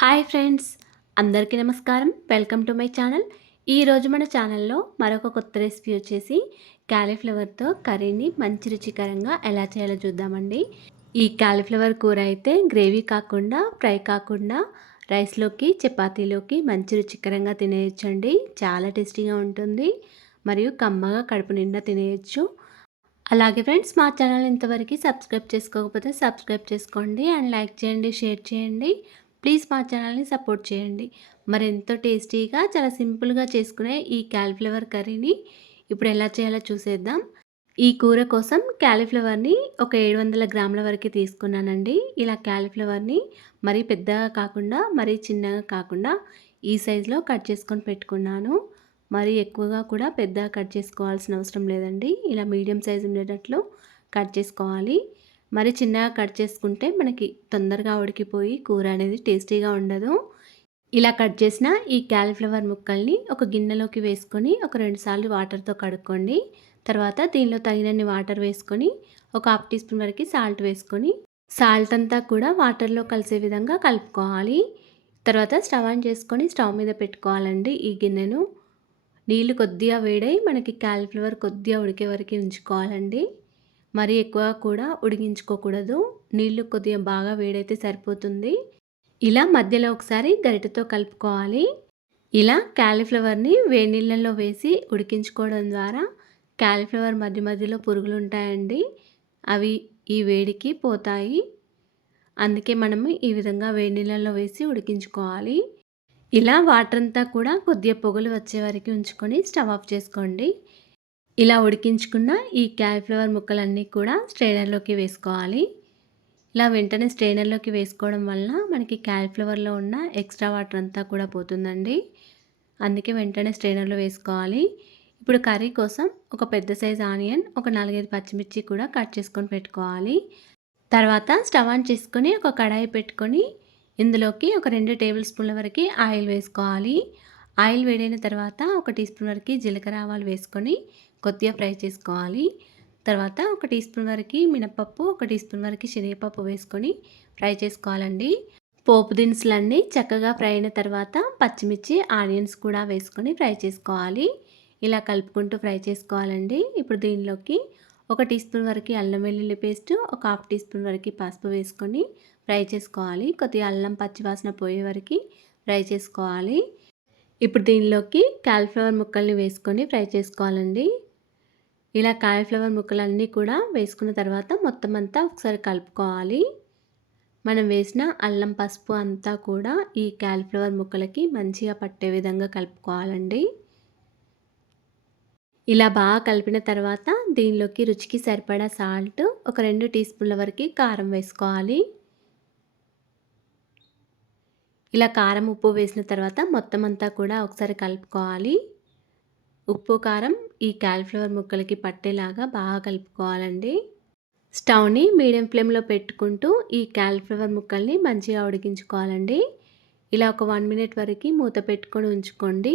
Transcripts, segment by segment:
Hi friends అందరికీ నమస్కారం. Welcome to my channel. ఈరోజు మన ఛానల్లో మరొక కొత్త రెసిపీ వచ్చేసి క్యాలీఫ్లవర్తో కర్రీని మంచి రుచికరంగా ఎలా చేయాలో చూద్దామండి. ఈ క్యాలీఫ్లవర్ కూర అయితే గ్రేవీ కాకుండా ఫ్రై కాకుండా రైస్లోకి చపాతీలోకి మంచి రుచికరంగా తినేయచ్చండి. చాలా టేస్టీగా ఉంటుంది మరియు కమ్మగా కడుపు నిండా తినేయచ్చు. అలాగే ఫ్రెండ్స్ మా ఛానల్ ఇంతవరకు సబ్స్క్రైబ్ చేసుకోకపోతే సబ్స్క్రైబ్ చేసుకోండి అండ్ లైక్ చేయండి షేర్ చేయండి. ప్లీజ్ మా ఛానల్ని సపోర్ట్ చేయండి. మరెంతో టేస్టీగా చాలా సింపుల్గా చేసుకునే ఈ క్యాలీఫ్లవర్ కర్రీని ఇప్పుడు ఎలా చేయాలో చూసేద్దాం. ఈ కూర కోసం క్యాలీఫ్లవర్ని ఒక ఏడు వందల గ్రాముల వరకు తీసుకున్నానండి. ఇలా క్యాలీఫ్లవర్ని మరీ పెద్దగా కాకుండా మరీ చిన్నగా కాకుండా ఈ సైజులో కట్ చేసుకొని పెట్టుకున్నాను. మరి ఎక్కువగా కూడా పెద్దగా కట్ చేసుకోవాల్సిన అవసరం లేదండి. ఇలా మీడియం సైజు ఉండేటట్లు కట్ చేసుకోవాలి. మరి చిన్నగా కట్ చేసుకుంటే మనకి తొందరగా ఉడికిపోయి కూర అనేది టేస్టీగా ఉండదు. ఇలా కట్ చేసిన ఈ క్యాలీఫ్లవర్ ముక్కల్ని ఒక గిన్నెలోకి వేసుకొని ఒక రెండు సార్లు వాటర్తో కడుక్కోండి. తర్వాత దీనిలో తగినన్ని వాటర్ వేసుకొని ఒక హాఫ్ టీ స్పూన్ వరకు సాల్ట్ వేసుకొని సాల్ట్ అంతా కూడా వాటర్లో కలిసే విధంగా కలుపుకోవాలి. తర్వాత స్టవ్ ఆన్ చేసుకొని స్టవ్ మీద పెట్టుకోవాలండి ఈ గిన్నెను. నీళ్ళు కొద్దిగా వేడై మనకి క్యాలీఫ్లవర్ కొద్దిగా ఉడికే వరకు ఉంచుకోవాలండి. మరీ ఎక్కువ కూడా ఉడిగించుకోకూడదు నీళ్ళు కొద్దిగా బాగా వేడైతే సరిపోతుంది. ఇలా మధ్యలో ఒకసారి గరిటతో కలుపుకోవాలి. ఇలా క్యాలీఫ్లవర్ని వేడి నీళ్ళల్లో వేసి ఉడికించుకోవడం ద్వారా క్యాలీఫ్లవర్ మధ్య మధ్యలో పురుగులు ఉంటాయండి. అవి ఈ వేడికి పోతాయి. అందుకే మనము ఈ విధంగా వేడి నీళ్ళల్లో వేసి ఉడికించుకోవాలి. ఇలా వాటర్ అంతా కూడా కొద్దిగా పొగలు వచ్చే వరకు ఉంచుకొని స్టవ్ ఆఫ్ చేసుకోండి. ఇలా ఉడికించుకున్న ఈ క్యాలీఫ్లవర్ ముక్కలన్నీ కూడా స్ట్రైనర్లోకి వేసుకోవాలి. ఇలా వెంటనే స్ట్రైనర్లోకి వేసుకోవడం వల్ల మనకి క్యాలీఫ్లవర్లో ఉన్న ఎక్స్ట్రా వాటర్ అంతా కూడా పోతుందండి. అందుకే వెంటనే స్ట్రైనర్లో వేసుకోవాలి. ఇప్పుడు కర్రీ కోసం ఒక పెద్ద సైజ్ ఆనియన్ ఒక నాలుగైదు పచ్చిమిర్చి కూడా కట్ చేసుకొని పెట్టుకోవాలి. తర్వాత స్టవ్ ఆన్ చేసుకొని ఒక కడాయి పెట్టుకొని ఇందులోకి ఒక రెండు టేబుల్ స్పూన్ల వరకు ఆయిల్ వేసుకోవాలి. ఆయిల్ వేడైన తర్వాత ఒక టీ స్పూన్ వరకు జీలకర్ర ఆవాలు వేసుకొని కొద్దిగా ఫ్రై చేసుకోవాలి. తర్వాత ఒక టీ స్పూన్ వరకు మినపప్పు ఒక టీ స్పూన్ వరకు శనగపప్పు వేసుకొని ఫ్రై చేసుకోవాలండి. పోపు దినుసులన్నీ చక్కగా ఫ్రై అయిన తర్వాత పచ్చిమిర్చి ఆనియన్స్ కూడా వేసుకొని ఫ్రై చేసుకోవాలి. ఇలా కలుపుకుంటూ ఫ్రై చేసుకోవాలండి. ఇప్పుడు దీనిలోకి ఒక టీ స్పూన్ వరకు అల్లం వెల్లుల్లి పేస్ట్ ఒక హాఫ్ టీ స్పూన్ వరకు పసుపు వేసుకొని ఫ్రై చేసుకోవాలి. కొద్దిగా అల్లం పచ్చివాసన పోయే వరకు ఫ్రై చేసుకోవాలి. ఇప్పుడు దీనిలోకి కాలిఫ్లవర్ ముక్కల్ని వేసుకొని ఫ్రై చేసుకోవాలండి. ఇలా కాలీఫ్లవర్ ముక్కలన్నీ కూడా వేసుకున్న తర్వాత మొత్తం అంతా ఒకసారి కలుపుకోవాలి. మనం వేసిన అల్లం పసుపు అంతా కూడా ఈ కాలీఫ్లవర్ ముక్కలకి మంచిగా పట్టే విధంగా కలుపుకోవాలండి. ఇలా బాగా కలిపిన తర్వాత దీనిలోకి రుచికి సరిపడా సాల్ట్ ఒక రెండు టీ స్పూన్ల వరకు కారం వేసుకోవాలి. ఇలా కారం ఉప్పు వేసిన తర్వాత మొత్తం అంతా కూడా ఒకసారి కలుపుకోవాలి. ఉప్పు కారం ఈ కాలిఫ్లవర్ ముక్కలకి పట్టేలాగా బాగా కలుపుకోవాలండి. స్టవ్ని మీడియం ఫ్లేమ్లో పెట్టుకుంటూ ఈ కాలిఫ్లవర్ ముక్కల్ని మంచిగా ఉడికించుకోవాలండి. ఇలా ఒక వన్ మినిట్ వరకు మూత పెట్టుకొని ఉంచుకోండి.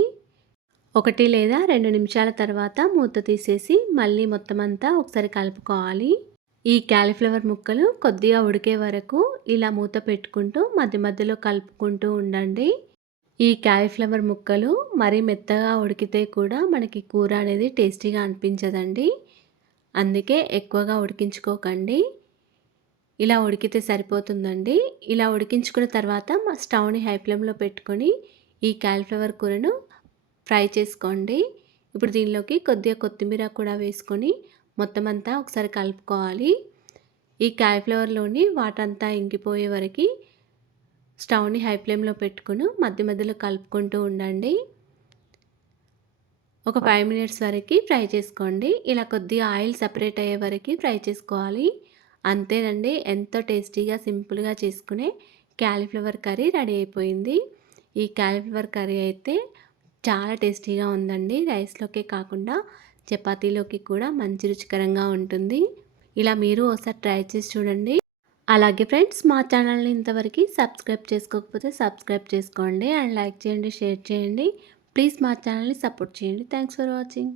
ఒకటి లేదా రెండు నిమిషాల తర్వాత మూత తీసేసి మళ్ళీ మొత్తం అంతా ఒకసారి కలుపుకోవాలి. ఈ క్యాలీఫ్లవర్ ముక్కలు కొద్దిగా ఉడికే వరకు ఇలా మూత పెట్టుకుంటూ మధ్య మధ్యలో కలుపుకుంటూ ఉండండి. ఈ క్యాలీఫ్లవర్ ముక్కలు మరీ మెత్తగా ఉడికితే కూడా మనకి కూర అనేది టేస్టీగా అనిపించదండి. అందుకే ఎక్కువగా ఉడికించుకోకండి. ఇలా ఉడికితే సరిపోతుందండి. ఇలా ఉడికించుకున్న తర్వాత మా స్టవ్ని హై ఫ్లేమ్లో పెట్టుకొని ఈ క్యాలీఫ్లవర్ కూరను ఫ్రై చేసుకోండి. ఇప్పుడు దీనిలోకి కొద్దిగా కొత్తిమీర కూడా వేసుకొని మొత్తం అంతా ఒకసారి కలుపుకోవాలి. ఈ క్యాలీఫ్లవర్లోని వాటంతా ఇంకిపోయే వరకు స్టవ్ని హై ఫ్లేమ్లో పెట్టుకుని మధ్య మధ్యలో కలుపుకుంటూ ఉండండి. ఒక ఫైవ్ మినిట్స్ వరకు ఫ్రై చేసుకోండి. ఇలా కొద్దిగా ఆయిల్ సపరేట్ అయ్యే వరకు ఫ్రై చేసుకోవాలి. అంతేనండి ఎంతో టేస్టీగా సింపుల్గా చేసుకునే క్యాలీఫ్లవర్ కర్రీ రెడీ అయిపోయింది. ఈ క్యాలీఫ్లవర్ కర్రీ అయితే చాలా టేస్టీగా ఉందండి. రైస్లోకే కాకుండా చపాతీలోకి కూడా మంచి రుచికరంగా ఉంటుంది. ఇలా మీరు ఒకసారి ట్రై చేసి చూడండి. అలాగే ఫ్రెండ్స్ మా ఛానల్ని ఇంతవరకు సబ్స్క్రైబ్ చేసుకోకపోతే సబ్స్క్రైబ్ చేసుకోండి అండ్ లైక్ చేయండి షేర్ చేయండి. ప్లీజ్ మా ఛానల్ని సపోర్ట్ చేయండి. Thanks for watching.